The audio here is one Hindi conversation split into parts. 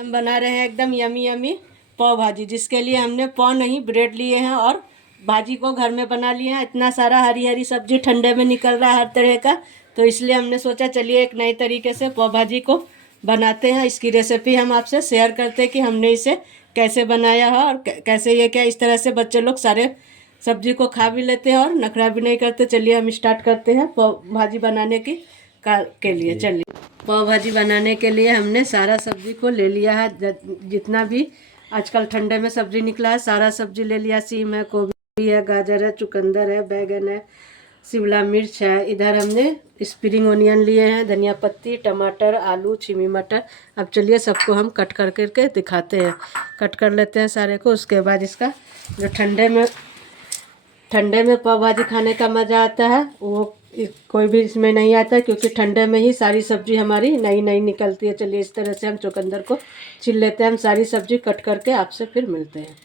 हम बना रहे हैं एकदम यमी यमी पाव भाजी, जिसके लिए हमने पाव नहीं ब्रेड लिए हैं और भाजी को घर में बना लिए हैं। इतना सारा हरी हरी सब्जी ठंडे में निकल रहा है हर तरह का, तो इसलिए हमने सोचा चलिए एक नई तरीके से पाव भाजी को बनाते हैं। इसकी रेसिपी हम आपसे शेयर करते हैं कि हमने इसे कैसे बनाया है और कैसे ये क्या इस तरह से बच्चे लोग सारे सब्जी को खा भी लेते हैं और नखरा भी नहीं करते। चलिए हम स्टार्ट करते हैं पाव भाजी बनाने की के लिए। चलिए पाव भाजी बनाने के लिए हमने सारा सब्जी को ले लिया है, जितना भी आजकल ठंडे में सब्जी निकला है सारा सब्जी ले लिया। सीम है, गोभी है, गाजर है, चुकंदर है, बैगन है, शिमला मिर्च है। इधर हमने स्प्रिंग ओनियन लिए हैं, धनिया पत्ती, टमाटर, आलू, छिमी मटर। अब चलिए सबको हम कट कर करके दिखाते हैं। कट कर लेते हैं सारे को। उसके बाद इसका जो ठंडे में पाव भाजी खाने का मज़ा आता है वो कोई भी इसमें नहीं आता, क्योंकि ठंडे में ही सारी सब्जी हमारी नई नई निकलती है। चलिए इस तरह से हम चुकंदर को छील लेते हैं। हम सारी सब्जी कट करके आपसे फिर मिलते हैं।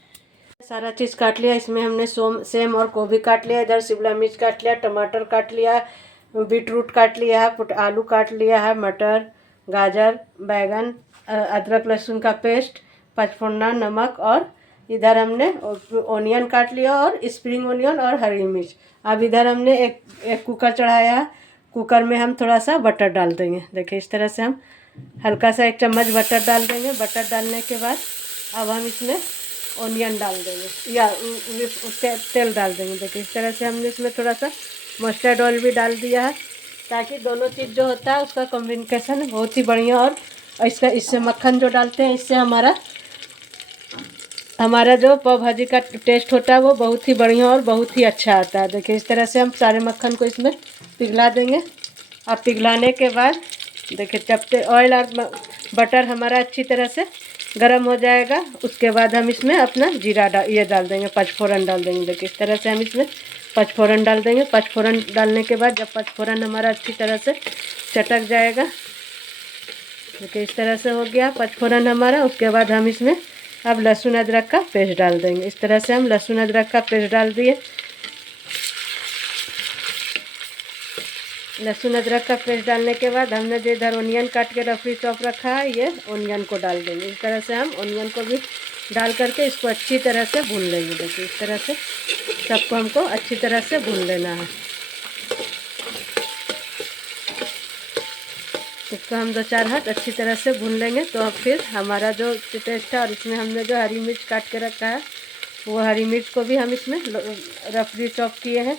सारा चीज़ काट लिया। इसमें हमने सेम और गोभी काट लिया, इधर शिमला मिर्च काट लिया, टमाटर काट लिया, बीट रूट काट लिया है, आलू काट लिया है, मटर, गाजर, बैगन, अदरक लहसुन का पेस्ट, पचफोरना, नमक, और इधर हमने ओनियन काट लिया और स्प्रिंग ओनियन और हरी मिर्च। अब इधर हमने एक कुकर चढ़ाया है। कुकर में हम थोड़ा सा बटर डाल देंगे। देखिए इस तरह से हम हल्का सा 1 चम्मच बटर डाल देंगे। बटर डालने के बाद अब हम इसमें ओनियन डाल देंगे या तेल डाल देंगे। देखिए इस तरह से हमने इसमें थोड़ा सा मस्टर्ड ऑयल भी डाल दिया है, ताकि दोनों चीज़ जो होता है उसका कॉम्बिनेशन बहुत ही बढ़िया। और इससे मक्खन जो डालते हैं इससे हमारा जो पाव भाजी का टेस्ट होता है वो बहुत ही बढ़िया और बहुत ही अच्छा आता है। देखिए इस तरह से हम सारे मक्खन को इसमें पिघला देंगे। अब पिघलाने के बाद देखिए जब ऑयल और बटर हमारा अच्छी तरह से गर्म हो जाएगा, उसके बाद हम इसमें अपना जीरा डाल देंगे, पचफोरन डाल देंगे। देखिए इस तरह से हम इसमें पचफोरन डाल देंगे। पचफोरन डालने के बाद जब पचफोरन हमारा अच्छी तरह से चटक जाएगा, देखिए इस तरह से हो गया पचफोरन हमारा। उसके बाद हम इसमें अब लहसुन अदरक का पेस्ट डाल देंगे। इस तरह से हम लहसुन अदरक का पेस्ट डाल दिए। लहसुन अदरक का पेस्ट डालने के बाद हमने जो इधर ओनियन काट के रफली चॉप रखा है, ये ओनियन को डाल देंगे। इस तरह से हम ओनियन को भी डाल करके इसको अच्छी तरह से भून लेंगे। देखिए इस तरह से सबको हमको अच्छी तरह से भून लेना है। इसको हम 2-4 हाथ अच्छी तरह से भून लेंगे। तो अब फिर हमारा जो टेस्ट है, और इसमें हमने जो हरी मिर्च काट के रखा है वो हरी मिर्च को भी हम इसमें रफली चॉप किए हैं,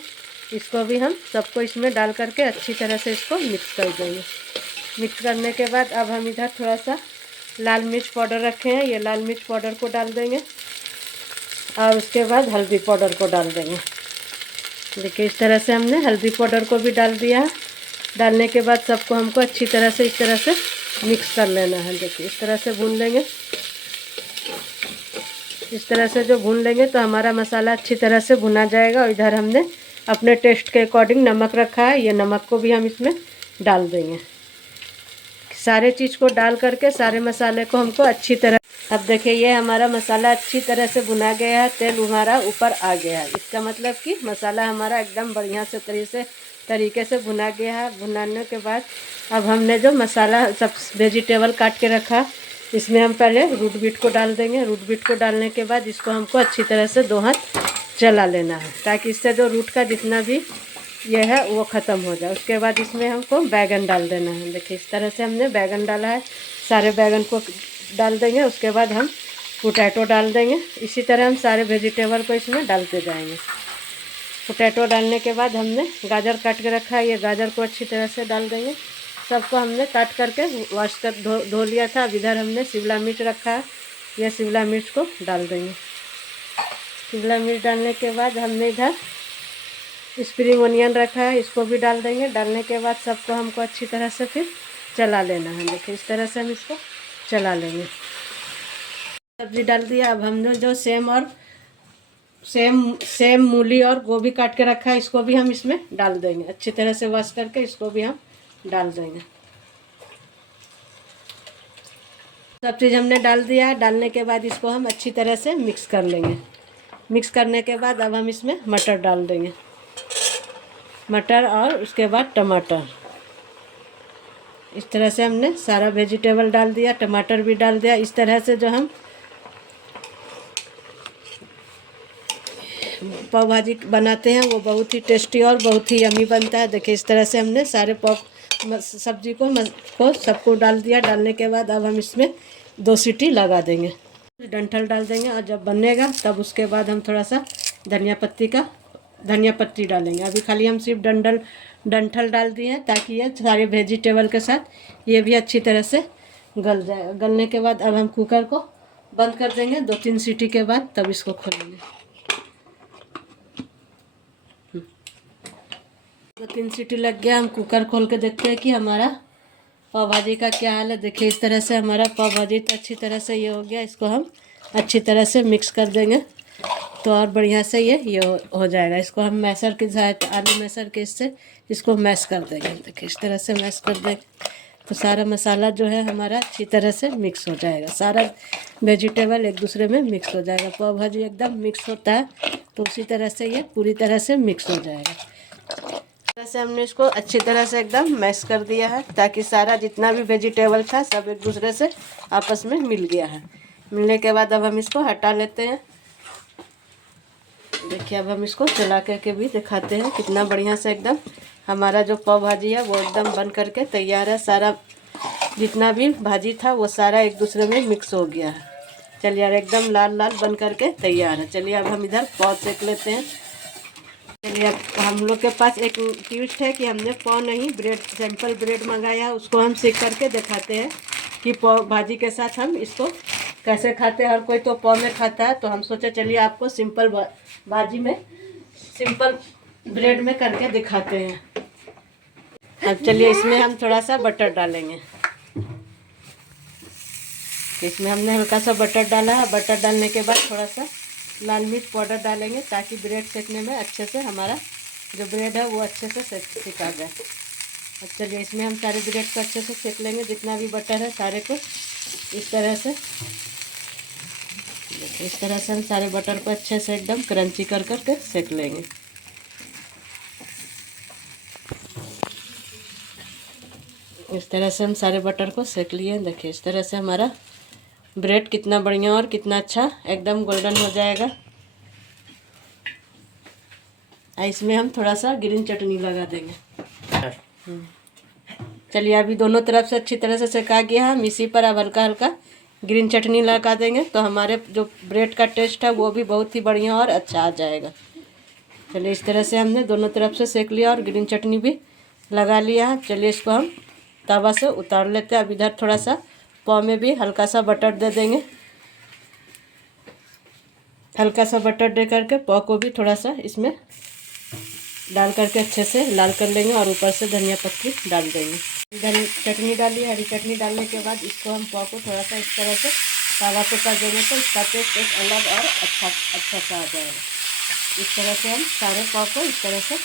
इसको भी हम सबको इसमें डाल करके अच्छी तरह से इसको मिक्स कर देंगे। मिक्स करने के बाद अब हम इधर थोड़ा सा लाल मिर्च पाउडर रखे हैं, ये लाल मिर्च पाउडर को डाल देंगे और उसके बाद हल्दी पाउडर को डाल देंगे। देखिए इस तरह से हमने हल्दी पाउडर को भी डाल दिया है। डालने के बाद सबको हमको अच्छी तरह से इस तरह से मिक्स कर लेना है। देखिए इस तरह से भून लेंगे। इस तरह से जो भून लेंगे तो हमारा मसाला अच्छी तरह से भुना जाएगा। और इधर हमने अपने टेस्ट के अकॉर्डिंग नमक रखा है, ये नमक को भी हम इसमें डाल देंगे। सारे चीज़ को डाल करके सारे मसाले को हमको अच्छी तरह, अब देखिए ये हमारा मसाला अच्छी तरह से भुना गया है, तेल हमारा ऊपर आ गया है। इसका मतलब कि मसाला हमारा एकदम बढ़िया से तरीके से भुना गया है। भुनाने के बाद अब हमने जो मसाला सब वेजिटेबल काट के रखा, इसमें हम पहले रूट बीट को डाल देंगे। रूट बीट को डालने के बाद इसको हमको अच्छी तरह से 2 हाथ चला लेना है, ताकि इससे जो रूट का जितना भी ये है वो ख़त्म हो जाए। उसके बाद इसमें हमको बैगन डाल देना है। देखिए इस तरह से हमने बैगन डाला है, सारे बैगन को डाल देंगे। उसके बाद हम पोटैटो डाल देंगे। इसी तरह हम सारे वेजिटेबल को इसमें डालते जाएंगे। पोटैटो डालने के बाद हमने गाजर काट के रखा है, ये गाजर को अच्छी तरह से डाल देंगे। सबको हमने काट करके वॉश कर धो लिया था। अब इधर हमने शिमला मिर्च रखा है, यह शिमला मिर्च को डाल देंगे। शिमला मिर्च डालने के बाद हमने इधर स्प्रिंग ओनियन रखा है, इसको भी डाल देंगे। डालने के बाद सबको हमको अच्छी तरह से फिर चला लेना है। देखिए इस तरह से हम इसको चला लेंगे। सब्जी डाल दिया। अब हमने जो सेम मूली और गोभी काट के रखा है, इसको भी हम इसमें डाल देंगे। अच्छी तरह से वॉश करके इसको भी हम डाल देंगे। सब चीज़ हमने डाल दिया है। डालने के बाद इसको हम अच्छी तरह से मिक्स कर लेंगे। मिक्स करने के बाद अब हम इसमें मटर डाल देंगे, मटर और उसके बाद टमाटर। इस तरह से हमने सारा वेजिटेबल डाल दिया, टमाटर भी डाल दिया। इस तरह से जो हम पाव भाजी बनाते हैं वो बहुत ही टेस्टी और बहुत ही यमी बनता है। देखिए इस तरह से हमने सारे सब्जी को सबको डाल दिया। डालने के बाद अब हम इसमें 2 सीटी लगा देंगे, डंठल डाल देंगे और जब बनेगा तब उसके बाद हम थोड़ा सा धनिया पत्ती डालेंगे। अभी खाली हम सिर्फ डंठल डाल दिए हैं ताकि ये सारे वेजिटेबल के साथ ये भी अच्छी तरह से गल जाए। गलने के बाद अब हम कुकर को बंद कर देंगे 2-3 सीटी के बाद, तब इसको खोलेंगे। 2-3 सीटी लग गया। हम कुकर खोल के देखते हैं कि हमारा पाव भाजी का क्या हाल है। देखिए इस तरह से हमारा पाव भाजी तो अच्छी तरह से ये हो गया। इसको हम अच्छी तरह से मिक्स कर देंगे तो और बढ़िया से ये हो जाएगा। इसको हम मैशर की सहायता, आलू मैशर के इससे इसको मैश कर देंगे। देखिए इस तरह से मैश कर देंगे तो सारा मसाला जो है हमारा अच्छी तरह से मिक्स हो जाएगा। सारा वेजिटेबल एक दूसरे में मिक्स हो जाएगा। पाव भाजी एकदम मिक्स होता है तो उसी तरह से ये पूरी तरह से मिक्स हो जाएगा। से हमने इसको अच्छी तरह से एकदम मैश कर दिया है ताकि सारा जितना भी वेजिटेबल था सब एक दूसरे से आपस में मिल गया है। मिलने के बाद अब हम इसको हटा लेते हैं। देखिए अब हम इसको चला करके भी दिखाते हैं कितना बढ़िया से एकदम हमारा जो पाव भाजी है वो एकदम बन करके तैयार है। सारा जितना भी भाजी था वो सारा एक दूसरे में मिक्स हो गया है। चलिए यार एकदम लाल लाल बन करके तैयार है। चलिए अब हम इधर पाव सेक लेते हैं। चलिए अब हम लोग के पास एक ट्विस्ट है कि हमने पाव नहीं ब्रेड, सिंपल ब्रेड मंगाया, उसको हम सेक करके दिखाते हैं कि पाव भाजी के साथ हम इसको कैसे खाते हैं। हर कोई तो पाव में खाता है तो हम सोचे चलिए आपको सिंपल भाजी में, सिंपल ब्रेड में करके दिखाते हैं। अब चलिए इसमें हम थोड़ा सा बटर डालेंगे। इसमें हमने हल्का सा बटर डाला है। बटर डालने के बाद थोड़ा सा लाल मिर्च पाउडर डालेंगे ताकि ब्रेड सेकने में अच्छे से हमारा जो ब्रेड है वो अच्छे से सेका जाए। अब चलिए इसमें हम सारे ब्रेड को अच्छे से सेक लेंगे, जितना भी बटर है सारे को इस तरह से। इस तरह से हम सारे बटर को अच्छे से एकदम क्रंची कर करके सेक लेंगे। इस तरह से हम सारे बटर को सेक लिए। देखिए इस तरह से हमारा ब्रेड कितना बढ़िया और कितना अच्छा एकदम गोल्डन हो जाएगा। इसमें हम थोड़ा सा ग्रीन चटनी लगा देंगे। चलिए अभी दोनों तरफ से अच्छी तरह से सेका गया है। हम इसी पर अब हल्का हल्का ग्रीन चटनी लगा देंगे तो हमारे जो ब्रेड का टेस्ट है वो भी बहुत ही बढ़िया और अच्छा आ जाएगा। चलिए इस तरह से हमने दोनों तरफ से सेक लिया और ग्रीन चटनी भी लगा लिया है। चलिए इसको हम तवा से उतार लेते हैं। अब इधर थोड़ा सा पाव में भी हल्का सा बटर दे देंगे। हल्का सा बटर दे करके पाव को भी थोड़ा सा इसमें डाल करके अच्छे से लाल कर लेंगे और ऊपर से धनिया पत्ती डाल देंगे। इधर चटनी डाली, हरी चटनी डालने के बाद इसको हम पाव को थोड़ा सा इस तरह से तवा पे कर देंगे तो इसका टेस्ट एक अलग और अच्छा सा आ जाएगा। इस तरह से हम सारे पाव को इस तरह से,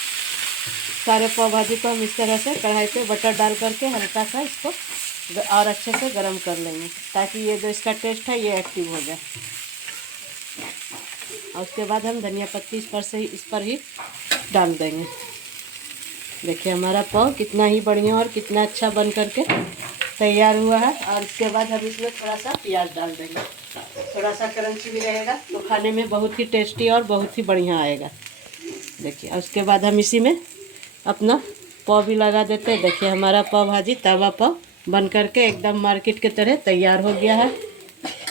सारे पाव भाजी को हम इस तरह से कढ़ाई पे बटर डाल करके हल्का सा इसको और अच्छे से गरम कर लेंगे ताकि ये जो इसका टेस्ट है ये एक्टिव हो जाए। और उसके बाद हम धनिया पत्ती इस पर ही डाल देंगे। देखिए हमारा पाव कितना ही बढ़िया और कितना अच्छा बन करके तैयार हुआ है। और इसके बाद हम इसमें थोड़ा सा प्याज डाल देंगे, थोड़ा सा क्रंची भी रहेगा तो खाने में बहुत ही टेस्टी और बहुत ही बढ़िया आएगा। देखिए और उसके बाद हम इसी में अपना पाव भी लगा देते हैं। देखिए हमारा पाव भाजी तवा पाव बन करके एकदम मार्केट की तरह तैयार हो गया है।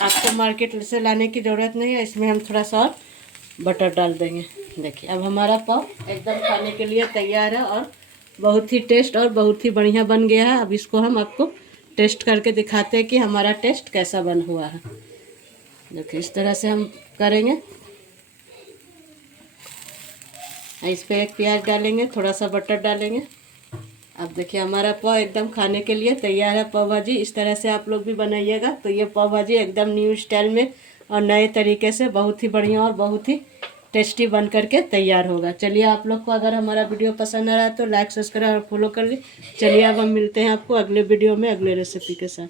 आपको मार्केट से लाने की ज़रूरत नहीं है। इसमें हम थोड़ा सा और बटर डाल देंगे। देखिए अब हमारा पाव एकदम खाने के लिए तैयार है और बहुत ही टेस्ट और बहुत ही बढ़िया बन गया है। अब इसको हम आपको टेस्ट करके दिखाते हैं कि हमारा टेस्ट कैसा बन हुआ है। देखिए इस तरह से हम करेंगे। इस पर एक प्याज डालेंगे, थोड़ा सा बटर डालेंगे। अब देखिए हमारा पाव एकदम खाने के लिए तैयार है। पाव भाजी इस तरह से आप लोग भी बनाइएगा तो ये पाव भाजी एकदम न्यू स्टाइल में और नए तरीके से बहुत ही बढ़िया और बहुत ही टेस्टी बन करके तैयार होगा। चलिए आप लोग को अगर हमारा वीडियो पसंद आ रहा है तो लाइक, सब्सक्राइब और फॉलो कर लीजिए। चलिए अब हम मिलते हैं आपको अगले वीडियो में अगले रेसिपी के साथ।